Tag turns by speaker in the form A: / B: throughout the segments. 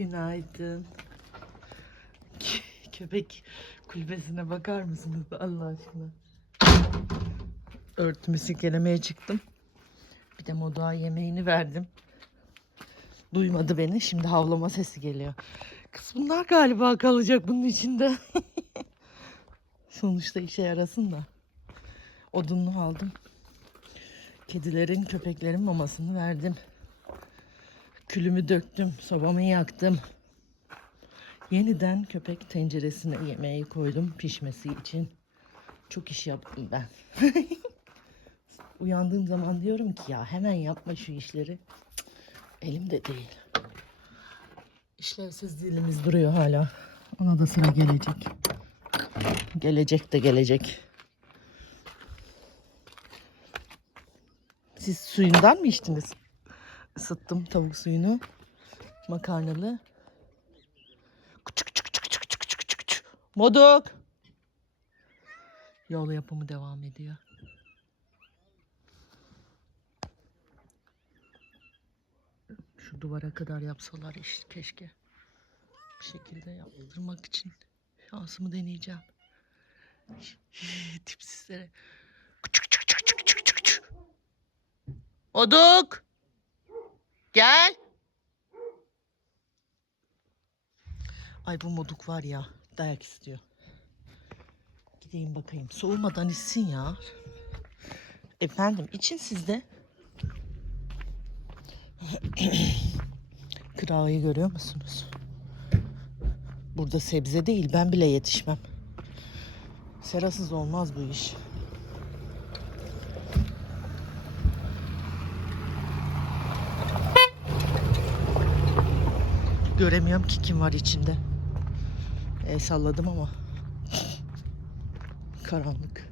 A: Günaydın. Köpek kulübesine bakar mısınız Allah aşkına? Örtümü silkelemeye çıktım. Bir de moda yemeğini verdim. Duymadı beni. Şimdi havlama sesi geliyor. Kız bunlar galiba kalacak bunun içinde. Sonuçta işe yarasın da. Odununu aldım. Kedilerin, köpeklerin mamasını verdim. Külümü döktüm, sobamı yaktım. Yeniden köpek tenceresine yemeği koydum pişmesi için. Çok iş yaptım ben. Uyandığım zaman diyorum ki ya hemen yapma şu işleri. Cık, Elimde değil. İşlevsiz dilimiz duruyor hala. Ona da sıra gelecek. Gelecek de gelecek. Siz suyundan mı içtiniz? Isıttım tavuk suyunu. Makarnalı. Küçük küçük küçük küçük küçük küçük küçük. Moduk. Yol yapımı devam ediyor. Şu duvara kadar yapsalar iş keşke. Bir şekilde yaptırmak için şansımı deneyeceğim. Tipsizlere. Küçük küçük küçük küçük küçük. Moduk. Gel. Ay bu moduk var ya dayak istiyor. Gideyim bakayım. Soğumadan içsin ya. Efendim için sizde. Kırağıyı görüyor musunuz? Burada sebze değil ben bile yetişmem. Serasız olmaz bu iş. Göremiyorum ki kim var içinde. El salladım ama. Karanlık.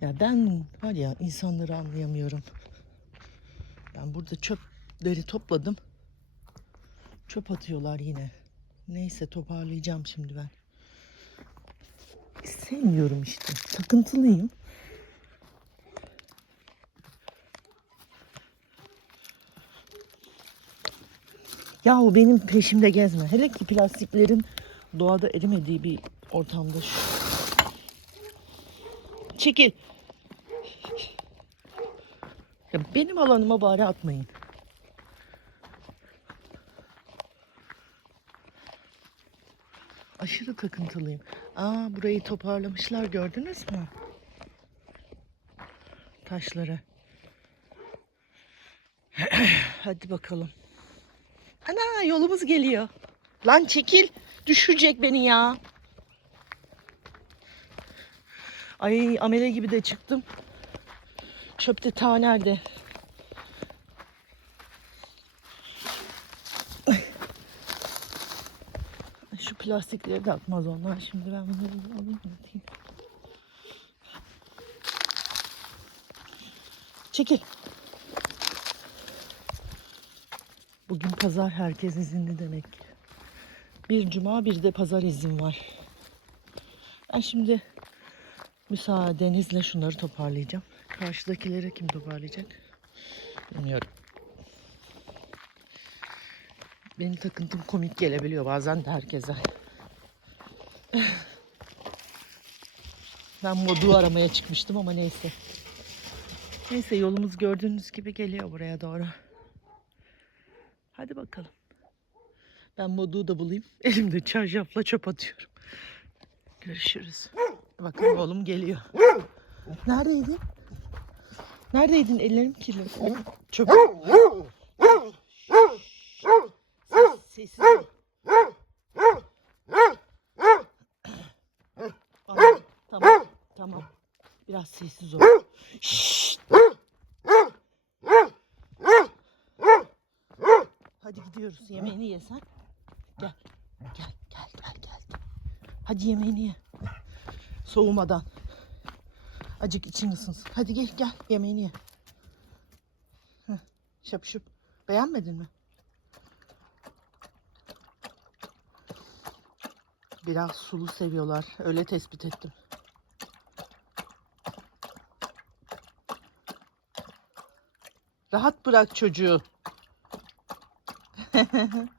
A: Ya ben var ya insanları anlayamıyorum. Ben burada çöpleri topladım. Çöp atıyorlar yine. Neyse toparlayacağım şimdi ben. Sevmiyorum işte. Takıntılıyım. Yahu benim peşimde gezme. Hele ki plastiklerin doğada erimediği bir ortamda şu. Çekil. Ya benim alanıma bari atmayın. Aşırı takıntılıyım. Aa burayı toparlamışlar gördünüz mü? Taşları. Hadi bakalım. Ana yolumuz geliyor. Lan çekil. Düşürecek beni ya. Ay amele gibi de çıktım. Çöpte ta nerede? Şu plastikleri de atmaz onlar. Şimdi ben bunları alayım atayım. Çekil. Bugün pazar herkes izinli demek. Bir cuma bir de pazar izin var. Ben şimdi müsaadenizle şunları toparlayacağım. Karşıdakileri kim toparlayacak? Bilmiyorum. Benim takıntım komik gelebiliyor bazen de herkese. Ben modu aramaya çıkmıştım ama neyse. Neyse yolumuz gördüğünüz gibi geliyor buraya doğru. Hadi bakalım. Ben modu da bulayım. Elimde çarşafla çöp atıyorum. Görüşürüz. Bakın oğlum geliyor. Neredeydin? Neredeydin? Ellerim kirli. Çöp. Sessiz tamam, tamam. Biraz sessiz ol. Şşt. Hadi gidiyoruz. Yemeğini ye sen. Gel. Gel, gel, gel, gel. Hadi yemeğini ye. Soğumadan. Acık için ısınsın. Hadi gel, gel. Yemeğini ye. Heh, şap şup. Beğenmedin mi? Biraz sulu seviyorlar. Öyle tespit ettim. Rahat bırak çocuğu.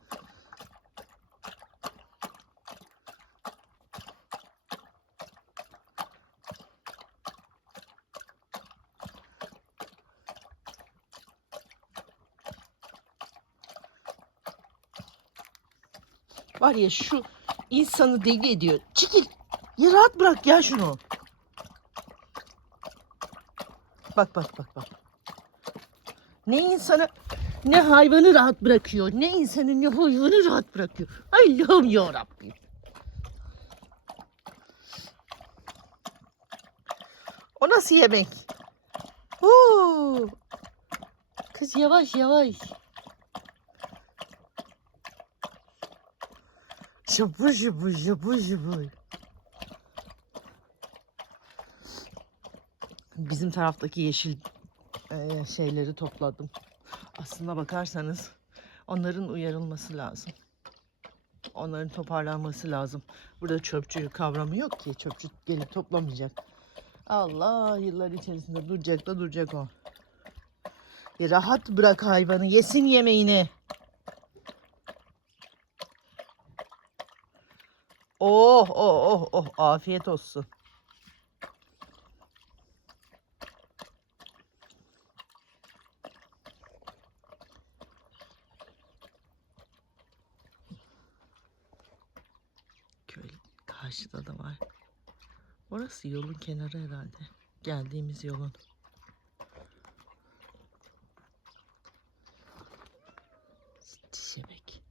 A: Var ya şu insanı deli ediyor. Çekil. Ya rahat bırak ya şunu. Bak bak bak bak. Ne insanı ne hayvanı rahat bırakıyor. Ne insanı ne hayvanı rahat bırakıyor. Allah'ım ya Rabbim. O nasıl yemek? Oo. Kız yavaş yavaş. Şıpır şıpır şıpır şıpır. Bizim taraftaki yeşil eee, şeyleri topladım. Aslına bakarsanız onların uyarılması lazım. Onların toparlanması lazım. Burada çöpçü kavramı yok ki. Çöpçü gelip toplamayacak. Allah yıllar içerisinde duracak da duracak o. Ya rahat bırak hayvanı yesin yemeğini. Oh oh oh oh afiyet olsun. Karşıda da var. Orası yolun kenarı herhalde. Geldiğimiz yolun. Şebek.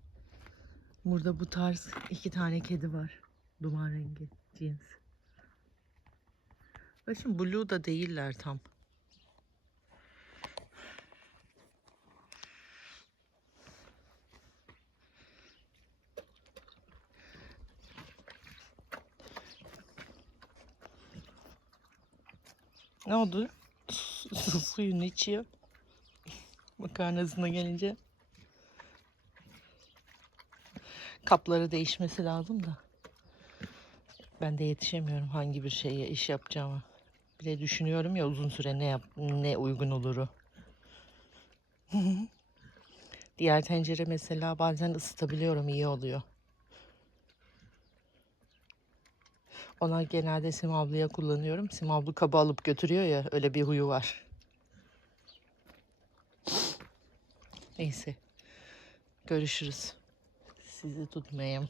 A: Burada bu tarz iki tane kedi var. Duman rengi cins. Bakın blue da değiller tam. Ne oldu? Su- Suyunu içiyor. Makarnasına gelince. Kapları değişmesi lazım da. Ben de yetişemiyorum hangi bir şeye iş yapacağımı. Bile düşünüyorum ya uzun süre ne yap ne uygun oluru. Diğer tencere mesela bazen ısıtabiliyorum iyi oluyor. Ona genelde simavlıya kullanıyorum. Simavlı kabı alıp götürüyor ya öyle bir huyu var. Neyse. Görüşürüz. Sizi tutmayayım.